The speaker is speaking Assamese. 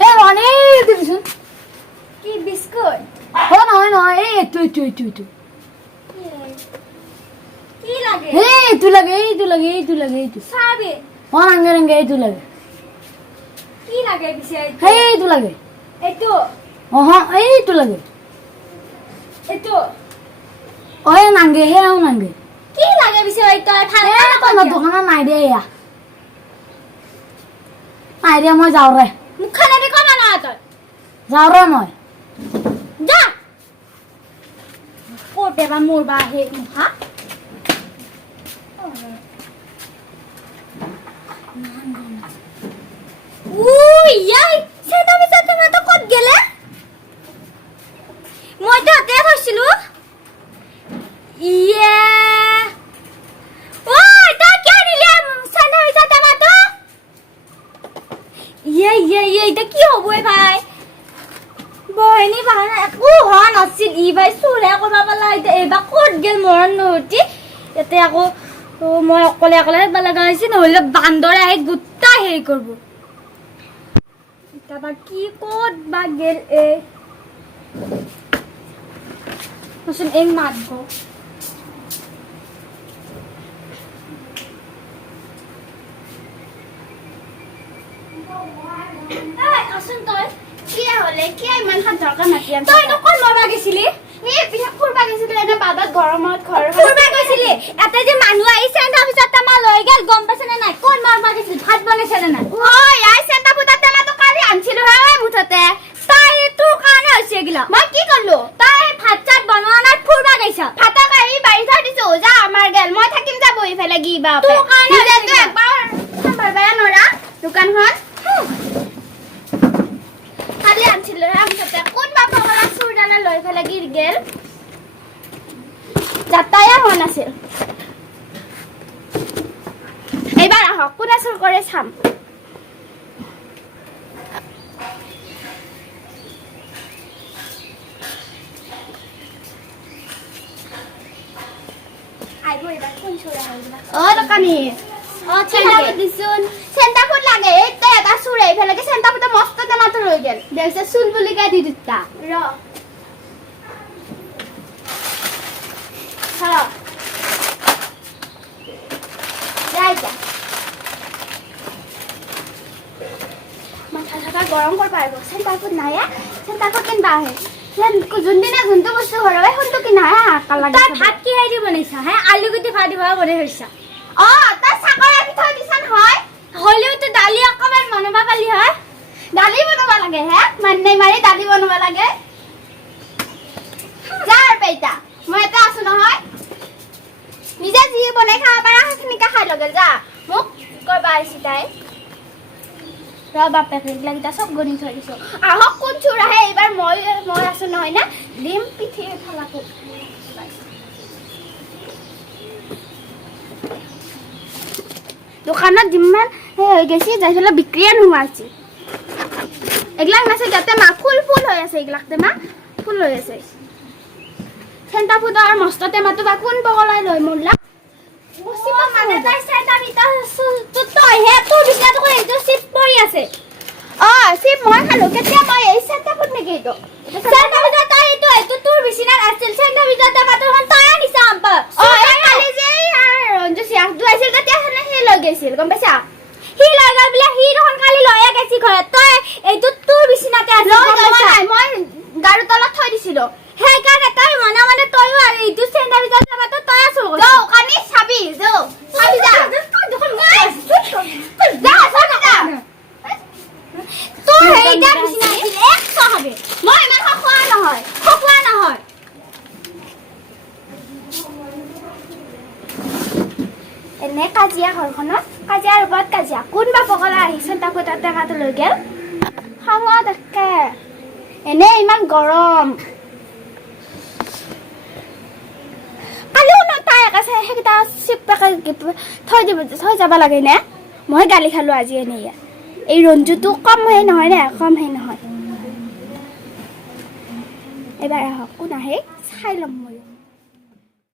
এই মানে দিবিচোন কি বিস্কুট নহয় নহয় এই এইটো কি লাগে এইটো লাগে চাবি নাংগে এইটো লাগে কি লাগে পিছে এইটো লাগে এইটো এইটো লাগে এইটো নাংগে সেয়াও নাংগে কি লাগে পিছে তই ভাল তোমাৰ দোকানত নাই দে এয়া নাই দে মই যাওঁ ৰে মুখখানে দি কমা না তই যাওঁ ৰে মই যা কোটে বা মোর বা হে মুখা উই ইয়াই সেটা বিচা তুমি তো কত গেলে মই তো হাতে ধরছিলু ইয়ে ওই তা কে নিলে সেটা বিচা তোমা তো ইয়ে এটা কি হবো ভাই বহনি বাহানা একো হোৱা নাছিল ই বাই চুৰে কৰবা পালা এতিয়া এইবাৰ ক'ত গেল মৰণ নহতি ইয়াতে আকৌ মই অকলে হেবা লগা হৈছে নহ'লে বান্দৰে আহি গোটা হেৰি কৰিব এতিয়া কি ক'ত বা গেল চোন এক মাতব আসুন তই কি হলে কি ইমান হাত দৰকাৰ নাতি আন তই নকল মৰবা গেছিলি এই পিঠা ফুৰবা গেছিলি এনে বাবাত গৰমত ঘৰ ফুৰবা গেছিলি এতে যে মানুহ আহিছে তাৰ পিছত তামা লৈ গেল গম পাছ না নাই কোন মৰবা গেছিলি ভাত বনাইছ না নাই ওই আই সেন্টা পুতা তামা তো কালি আনছিলো হে মুঠতে তাই তোৰ কাৰণে হৈছে গিলা মই কি কৰলো তাই ভাত চাত বনোৱা নাই ফুৰবা গৈছ ভাতা কাই বাৰি থৈ দিছো যা আমাৰ গেল মই থাকিম যা বহি ফেলে গি বাপ তোৰ কাৰণে যে একবাৰ বাৰবাৰা নৰা দোকানখন খালি আনছিল আমি সতে কোন বাপা গলা সুৰদানা লৈ ফেলে গিৰ গেল যাতায়া হন আছিল এইবাৰ আহ কোন আসল কৰে চাম আইবো এবাৰ কোন চুৰা হইবা দোকানী সেন্টা দিছুন সেন্টা ফুট লাগে এইটা এটা সুরে ফেলে সেন্টা ফুটে মস্ত মাত্র রই গেল দেখছে সুল বুলিকা দি দিতা র হ্যাঁ যাইতা মাথা থাকা গরম কর পারব সেন্টা ফুট নাই সেন্টা ফুট কেন বাহে সেন জুনদিনা জুনটো বস্তু হরবে হন্তু কি নাই হাকাল লাগে তা ভাত কি হাই দি বনাইছা হ্যাঁ আলু গুটি ভাত দিবা বনে হইছা তা সাকরা কি থই দিছান হয় হলেও তো ডালি অকমান মনবা পালি হয় ডালি বনাবা লাগে হে মানে মারি ডালি বনাবা লাগে যাৰ পেইতা মই এটা আছো নহয় নিজে যি বনাই খাবা পাৰা সেইখিনিকে খাই লগেল যা মোক কইবা আইছি তাই ৰ বাপে লাগি সব গনি থৈ দিছো আহক কোন চুৰা হে এইবাৰ মই আছো নহয় না ডিম পিঠি ফলাকো দোকানত যিমান হৈ গৈছে যাইলে বিক্ৰিয়া নোহোৱা আছে এগলাক নাছে যাতে মা ফুল হৈ আছে এগলাকতে মা ফুল হৈ আছে সেন্টা ফুটাৰ মস্ততে মাতো বা কোন পগলাই লৈ মোৰলা বসিবা মানে তাই সেন্টা মিটা তো তই হে তোৰ বিছনাটো কই এইটো চিপ পৰি আছে চিপ মই খালো কেতিয়া মই এই সেন্টা ফুট নেকি এইটো সেন্টা ফুটা তাই এইটো তোৰ বিছনাত আছিল সেন্টা মিটাতে মাতো হন তই আনিছা আম্পা কালি যে ৰঞ্জু সিয়াক দুইছিল তেতিয়া হনে হে লৈ গৈছিল গম পাইছা হি লাগা বিলা হি ৰহন কালি লয়া গেছি ঘৰত তই এইটো তোৰ বিছনাতে আছিল নাই মই গাৰু তলত থৈ দিছিলো হে কাৰণে তই মানে তই আৰু এইটো সেন্টা মিটাতে মাতো তই আছো যো কানি চাবি যা তোৰ এইটা বিছনা আছিল 100 হবে মই ইমান খোৱা নহয় এনে কাজিয়া ঘৰখনত কাজিয়াৰ ওপৰত কাজিয়া কোনবা পগলা আহিছে তাকো তাতে মাতো লৈ গেল খঙত একে এনে ইমান গৰম কালিও ন তাই একাছে সেইকেইটা চিপটাকে থৈ যাব লাগে নে মই গালি খালো আজি এনে এই ৰঞ্জুটো কম হে নহয় নে কম হে নহয় এবাৰ আহক কোন আহে চাই ল'ম মই